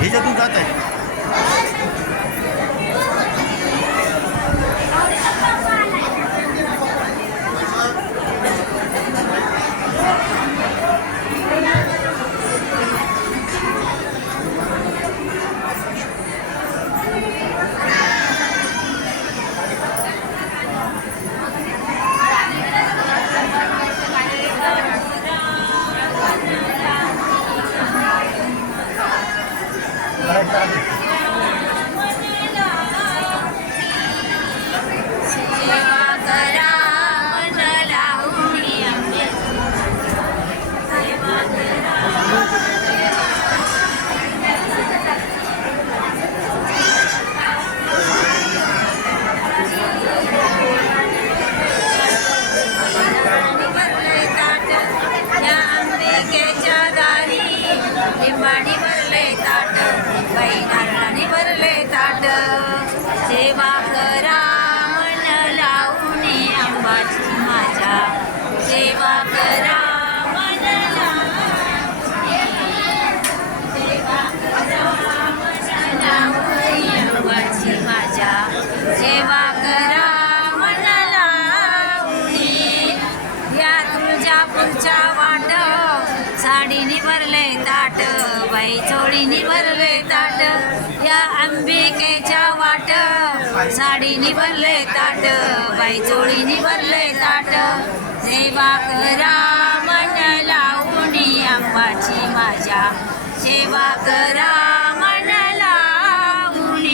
ह्याच्यातून जात आहे. लिंबाणी भरले ताट, बाई नारळाने भरले ताट, सेवा करा मन लावून अंबाची माझ्या, सेवा करा मन सेवा करा मन लावून अंबाची माझ्या, सेवा करा मन लावून. या तुळजापूरच्या वाट साडीने भरले ताट, बाई चोळीने भरले ताट, या अंबिकेच्या वाट साडीने भरले ताट, बाई चोळीने भरले ताट, सेवा करा मन लावून अंबाची माझ्या, सेवा करा मन लावून,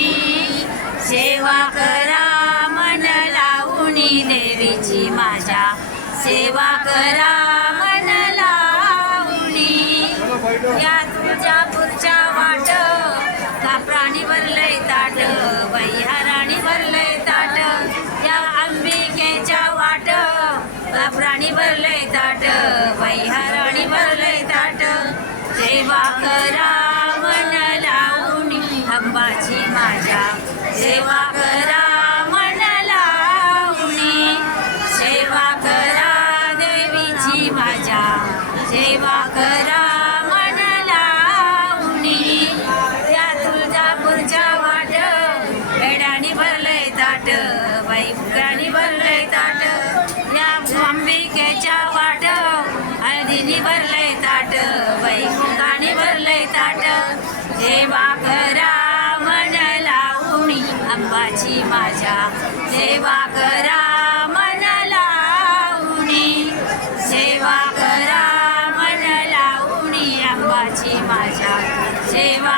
सेवा करा मन लावून देवीची माझ्या, सेवा करा मन लावून. या तुळजापूरच्या वाट कापराने भरले ताट, बाई हाराने भरले ताट, या अंबिकेच्या वाट कापराने भरले ताट, बाई हाराने भरले ताट, सेवा करा मन लावून अंबाची माझ्या, सेवा करा मन लावून, सेवा करा देवीची माझ्या, सेवा करा मन लावून. या तुळजापूरच्या वाट पेडाने भरले ताट, बाई फुगाने भरले ताट, या अंबिकेच्या वाट हळदीने भरले ताट, बाई फुगाने भरले ताट, सेवा करा मन लावून अंबाची माझ्या, सेवा करा मन लावून, सेवा करा मन लावून अंबाची माझ्या, सेवा